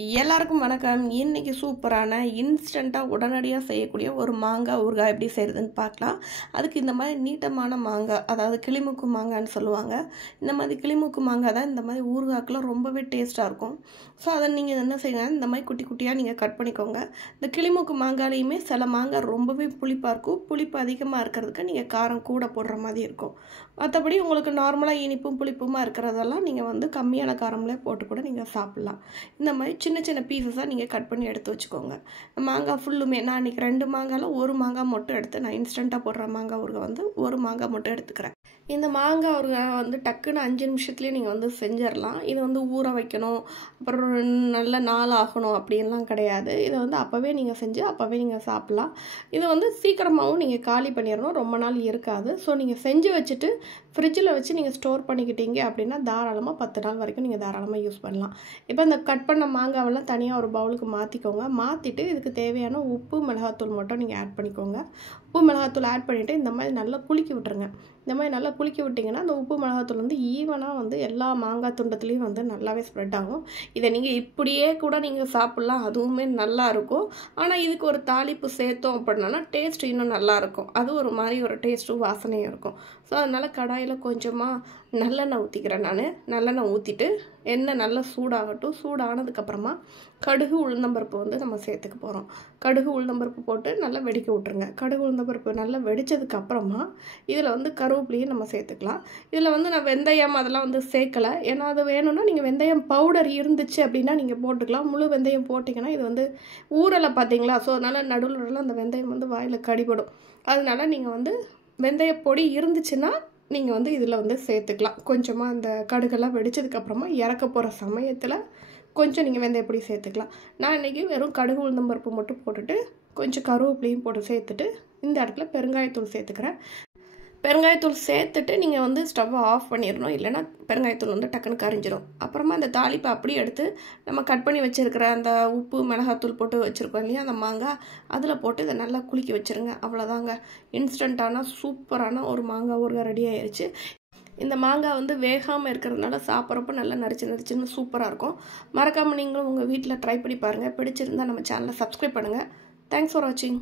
எல்லாருக்கும் வணக்கம். இன்னைக்கு சூப்பரான இன்ஸ்டண்ட்டாக உடனடியாக செய்யக்கூடிய ஒரு மாங்காய் ஊறுகாய் எப்படி செய்கிறதுன்னு பார்க்கலாம். அதுக்கு இந்த மாதிரி நீட்டமான மாங்காய், அதாவது கிளிமூக்கு மாங்காய்னு சொல்லுவாங்க. இந்த மாதிரி கிளிமூக்கு மாங்காய் தான் இந்த மாதிரி ஊறுகாய்க்குலாம் ரொம்பவே டேஸ்ட்டாக இருக்கும். ஸோ அதை நீங்கள் என்ன செய்யுங்க, இந்த மாதிரி குட்டி குட்டியாக நீங்கள் கட் பண்ணிக்கோங்க. இந்த கிளிமூக்கு மாங்காயிலையுமே சில மாங்காய் ரொம்பவே புளிப்பாக இருக்கும். புளிப்பு அதிகமாக இருக்கிறதுக்கு நீங்கள் காரம் கூட போடுற மாதிரி இருக்கும். மற்றபடி உங்களுக்கு நார்மலாக இனிப்பும் புளிப்புமா இருக்கிறதெல்லாம் நீங்கள் கம்மியான காரம்லேயே போட்டு கூட நீங்கள் சாப்பிட்லாம். இந்த மாதிரி சின்ன சின்ன பீசஸாக நீங்கள் கட் பண்ணி எடுத்து வச்சுக்கோங்க. மாங்காய் ஃபுல்லுமே நான் இன்றைக்கி 2 மாங்காயில் ஒரு மாங்காய் மட்டும் எடுத்து நான் இன்ஸ்டண்ட்டாக போடுற மாங்காய் ஊறுகாய் ஒரு மாங்காய் மட்டும் எடுத்துக்கிறேன். இந்த மாங்காய் ஊறுகாய் டக்குன்னு 5 நிமிஷத்துலேயே நீங்கள் செஞ்சிடலாம். இது ஊற வைக்கணும், அப்புறம் நல்ல நாள் ஆகணும் அப்படின்லாம் கிடையாது. இதை அப்போவே நீங்கள் செஞ்சு அப்போவே நீங்கள் சாப்பிட்லாம். இது சீக்கிரமாகவும் நீங்கள் காலி பண்ணிடணும், ரொம்ப நாள் இருக்காது. ஸோ நீங்கள் செஞ்சு வச்சுட்டு ஃப்ரிட்ஜில் வச்சு நீங்கள் ஸ்டோர் பண்ணிக்கிட்டீங்க அப்படின்னா தாராளமாக 10 நாள் வரைக்கும் நீங்கள் தாராளமாக யூஸ் பண்ணலாம். இப்போ இந்த கட் பண்ண மாங்காவெல்லாம் தனியாக ஒரு பவுலுக்கு மாற்றிக்கோங்க. மாற்றிட்டு இதுக்கு தேவையான உப்பு மிளகாத்தூள் மட்டும் நீங்கள் ஆட் பண்ணிக்கோங்க. உப்பு மிளகாத்தூள் ஆட் பண்ணிவிட்டு இந்த மாதிரி நல்லா குலுக்கி விட்டுருங்க. இந்த மாதிரி நல்லா குலுக்கி விட்டிங்கன்னா அந்த உப்பு மிளகாத்தூள் ஈவனாக எல்லா மாங்காய் துண்டத்துலேயும் நல்லாவே ஸ்ப்ரெட் ஆகும். இதை நீங்கள் இப்படியே கூட நீங்கள் சாப்பிட்லாம், அதுவுமே நல்லா இருக்கும். ஆனால் இதுக்கு ஒரு தாளிப்பு சேர்த்தோம் அப்படின்னா டேஸ்ட் இன்னும் நல்லாயிருக்கும். அது ஒரு மாதிரி ஒரு டேஸ்ட்டும் வாசனையும் இருக்கும். ஸோ அதனால் கடாயில் கொஞ்சமாக நல்லெண்ணெய் ஊற்றிக்கிறேன். நான் நல்லெண்ணெய் ஊற்றிட்டு எண்ணெய் நல்லா சூடாகட்டும். சூடானதுக்கப்புறமா கடுகு உளுந்தம்பருப்பு நம்ம சேர்த்துக்க போகிறோம். கடுகு உளுந்தம்பருப்பு போட்டு நல்லா வெடிக்க விட்டுருங்க. கடுகு உளுந்தம்பருப்பு நல்லா வெடித்ததுக்கப்புறமா இதில் கருவேப்பிலையும் நம்ம சேர்த்துக்கலாம். இதில் நான் வெந்தயம் அதெல்லாம் சேர்க்கலை. ஏன்னா அது வேணும்னா நீங்கள் வெந்தயம் பவுடர் இருந்துச்சு அப்படின்னா நீங்கள் போட்டுக்கலாம். முழு வெந்தயம் போட்டிங்கன்னா இது ஊறலை பார்த்தீங்களா. ஸோ அதனால் நடுவில் அந்த வெந்தயம் வாயில் கடிபடும். அதனால நீங்கள் வெந்தய பொடி இருந்துச்சுன்னா நீங்கள் இதில் சேர்த்துக்கலாம். கொஞ்சமாக அந்த கடுகெல்லாம் வெடித்ததுக்கப்புறமா இறக்க போகிற சமயத்தில் கொஞ்சம் நீங்கள் வெந்தயப்பொடி சேர்த்துக்கலாம். நான் இன்றைக்கி வெறும் கடுகு உளுந்தம்பருப்பு மட்டும் போட்டுட்டு கொஞ்சம் கருவேப்பிலையும் போட்டு சேர்த்துட்டு இந்த இடத்துல பெருங்காயத்தூள் சேர்த்துக்கிறேன். பெருங்காயத்தூள் சேர்த்துட்டு நீங்கள் ஸ்டவ்வை ஆஃப் பண்ணிடணும், இல்லைன்னா பெருங்காயத்தூள் டக்குன்னு கரிஞ்சிடும். அப்புறமா அந்த தாளிப்பை அப்படியே எடுத்து நம்ம கட் பண்ணி வச்சுருக்கிற அந்த உப்பு மிளகாத்தூள் போட்டு வச்சுருக்கோம் இல்லையா, அந்த மாங்காய் அதில் போட்டு இதை நல்லா குலுக்கி வச்சுருங்க. அவ்வளோதாங்க, இன்ஸ்டண்ட்டான சூப்பரான ஒரு மாங்காய் ஊறுகாய் ரெடி ஆயிடுச்சு. இந்த மாங்காய் வேகாமல் இருக்கிறதுனால சாப்பிட்றப்ப நல்லா நரிச்சுன்னு சூப்பராக இருக்கும். மறக்காமல் நீங்களும் உங்கள் வீட்டில் ட்ரை பண்ணி பாருங்கள். பிடிச்சிருந்தால் நம்ம சேனலை சப்ஸ்கிரைப் பண்ணுங்கள். தேங்க்ஸ் ஃபார் வாட்சிங்.